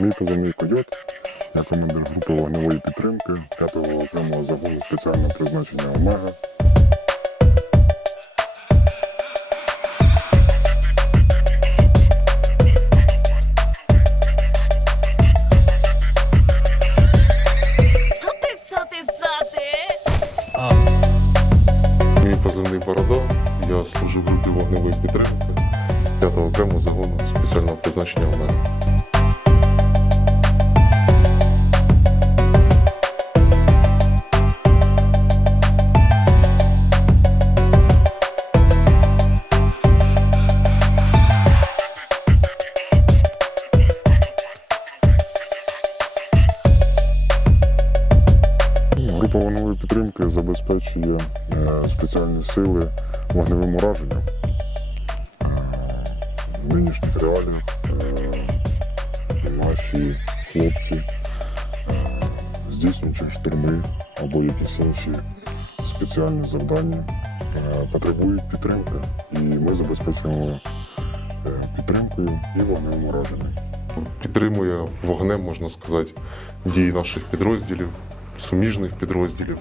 Мій позивний койот. Я командир групи вогневої підтримки 5-го окремого загону спеціального призначення Омега. Мій позивний Борода. Я служу в групі вогневої підтримки 5-го окремого загону спеціального призначення ОМЕ. Група вогневої підтримки забезпечує е, спеціальні сили вогневим ураженням. Е, В нинішніх реаліях е, наші хлопці, е, здійснюючи штурми або якісь інші спеціальні завдання, е, потребують підтримки. І ми забезпечуємо е, підтримкою і вогневим ураженням. Підтримує вогнем, можна сказати, дії наших підрозділів, суміжних підрозділів.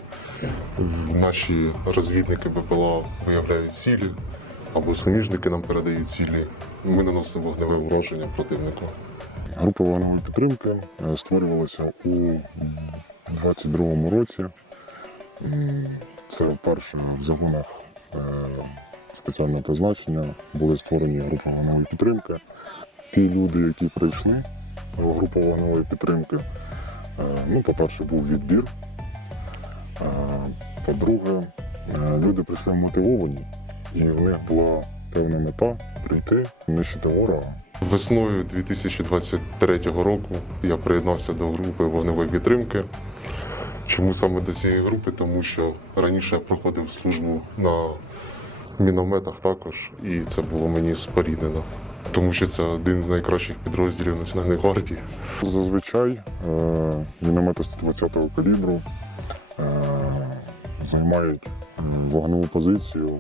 Наші розвідники БПЛА виявляють цілі, або суміжники нам передають цілі. Ми наносимо вогневе ураження противнику. Група вогневої підтримки е, створювалася у 22-му році. Це вперше в загонах е, спеціального призначення були створені групи вогневої підтримки. Ті люди, які прийшли в групу вогневої підтримки, ну, по-перше, був відбір. Е, По-друге, е, люди прийшли мотивовані, і в них була певна мета прийти, нищити ворога. Весною 2023 року я приєднався до групи вогневої підтримки. Чому саме до цієї групи? Тому що раніше я проходив службу на мінометах також, і це було мені споріднено. Тому що це один з найкращих підрозділів Національної гвардії. Зазвичай е, міномети 120-го калібру е, займають вогневу позицію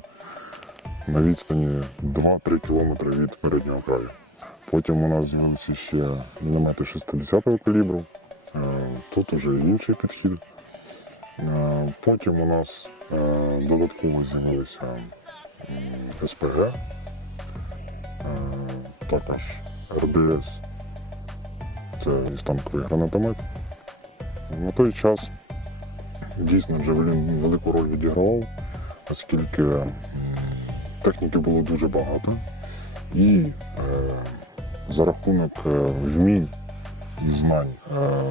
на відстані 2-3 км від переднього краю. Потім у нас з'явилися ще міномети 60-го калібру. Е, тут вже інший підхід. Потім у нас додатково з'явилися СПГ, також РДС це із танковий гранатомет. На той час дійсно Джавелін велику роль відігравав, оскільки техніки було дуже багато. І е, за рахунок е, вмінь і знань е,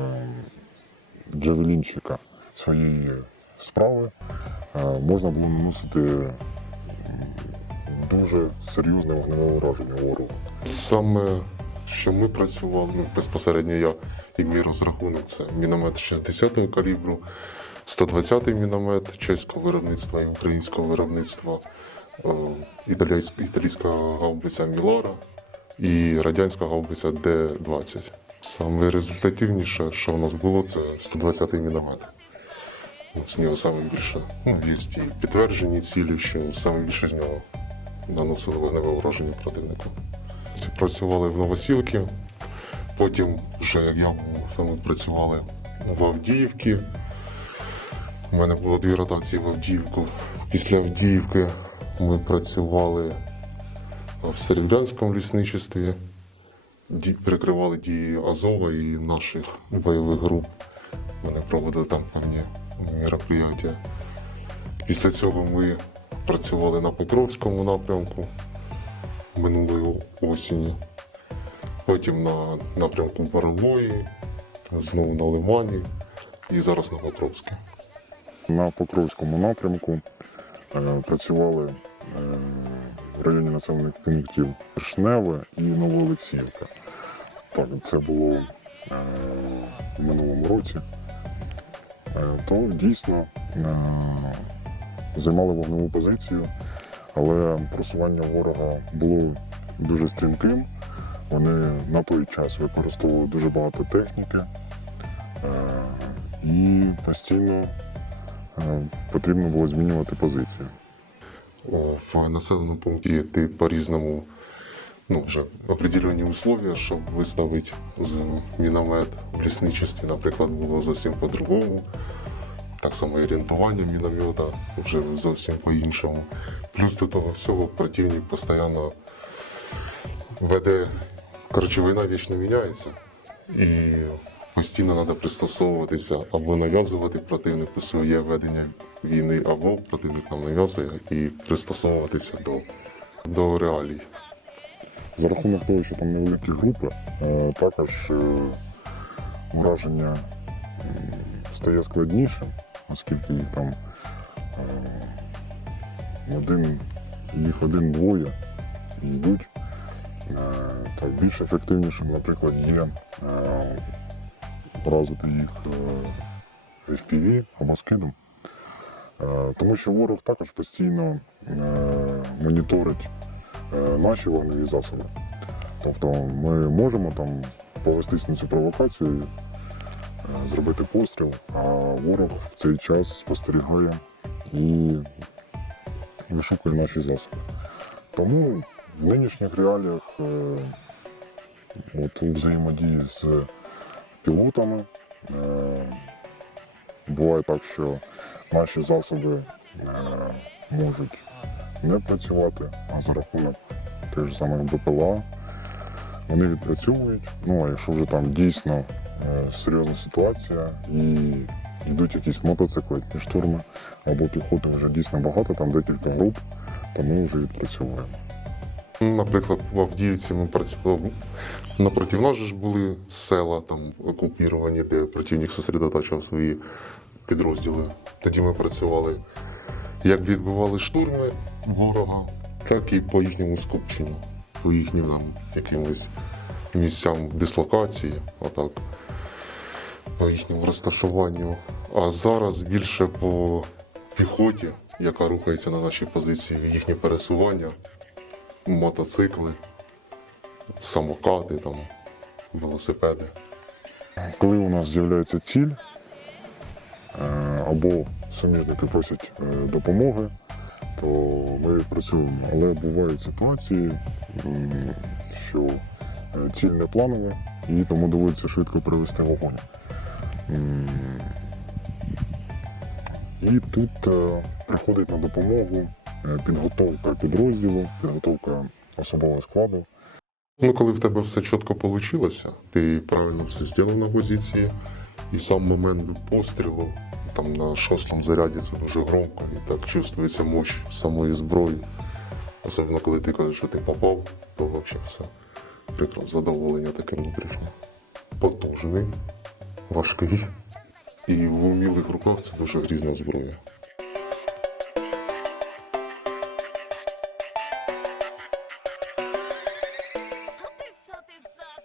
джавелінчика своєї справи е, можна було наносити дуже серйозне вогневе ураження ворогу. Саме що ми працювали, ну, безпосередньо я і мій розрахунок це міномет 60-го калібру, 120-й міномет чеського виробництва і українського виробництва, е, італійська, італійська гаубиця Мілора і радянська гаубиця Д-20. Саме результативніше, що у нас було, це 120-й міномет. Ну, З нього саме більше. Ну, є підтверджені цілі, що саме більше з нього наносили вогневе ураження противнику. Працювали в Новосілки, потім вже я був, працювали в Авдіївці. У мене було дві ротації в Авдіївку. Після Авдіївки ми працювали в Серебрянському лісничестві, прикривали дії Азова і наших бойових груп. Вони проводили там певні мероприятия. Після цього ми працювали на Покровському напрямку минулої осені. Потім на напрямку Борової, знову на Лимані і зараз на Покровській. На Покровському напрямку е, працювали е, в районі населених пунктів Шневе і Новоолексіївка. Так, це було е, в минулому році. То дійсно займали вогневу позицію, але просування ворога було дуже стрімким. Вони на той час використовували дуже багато техніки е, і постійно Е, потрібно було змінювати позицію. В населеному пункті ти по-різному ну, вже определені условия, щоб виставити міномет в лісничестві, наприклад, було зовсім по-другому. Так само і орієнтування міномета вже зовсім по-іншому. Плюс до того всього противник постійно веде. Коротше, війна вічно міняється. І постійно треба пристосовуватися або нав'язувати противнику своє ведення війни, або противник нам нав'язує і пристосовуватися до, до реалій. За рахунок того, що там невеликі групи, е, також е, ураження стає складнішим, оскільки їх там е, один, їх один-двоє йдуть. Е, Так, більш ефективнішим, наприклад, є е, вразити їх FPV або скидом. Тому що ворог також постійно моніторить наші вогневі засоби. Тобто ми можемо там повестись на цю провокацію, зробити постріл, а ворог в цей час спостерігає і вишукує наші засоби. Тому в нинішніх реаліях е, от, взаємодії з пілотами е, буває так, що наші засоби е, можуть не працювати, а за рахунок тих же самих БПЛА вони відпрацьовують. Ну а якщо вже там дійсно е, серйозна ситуація і йдуть якісь мотоциклетні штурми або піхоти вже дійсно багато, там декілька груп, то ми вже відпрацьовуємо. Наприклад, в Авдіївці ми працювали. Напроти нас ж були села там окупіровані, де противник зосередоточив свої підрозділи. Тоді ми працювали, як відбивали штурми ворога, так і по їхньому скупченню, по їхнім нам якимось місцям дислокації, отак, по їхньому розташуванню. А зараз більше по піхоті, яка рухається на нашій позиції, їхнє пересування мотоцикли, самокати, там, велосипеди. Коли у нас з'являється ціль, е, або суміжники просять е, допомоги, то ми працюємо. Але бувають ситуації, що е, ціль не планова, і тому доводиться швидко привести вогонь. І тут е, приходить на допомогу е, підготовка підрозділу, підготовка особового складу. Ну, коли в тебе все чітко вийшло, ти правильно все зробив на позиції, і сам момент пострілу, там на шостому заряді це дуже громко, і так чувствується мощь самої зброї. Особливо коли ти кажеш, що ти попав, то взагалі все. Прекрасно задоволення таке внутрішнє. Потужний, важкий. І в умілих руках це дуже грізна зброя.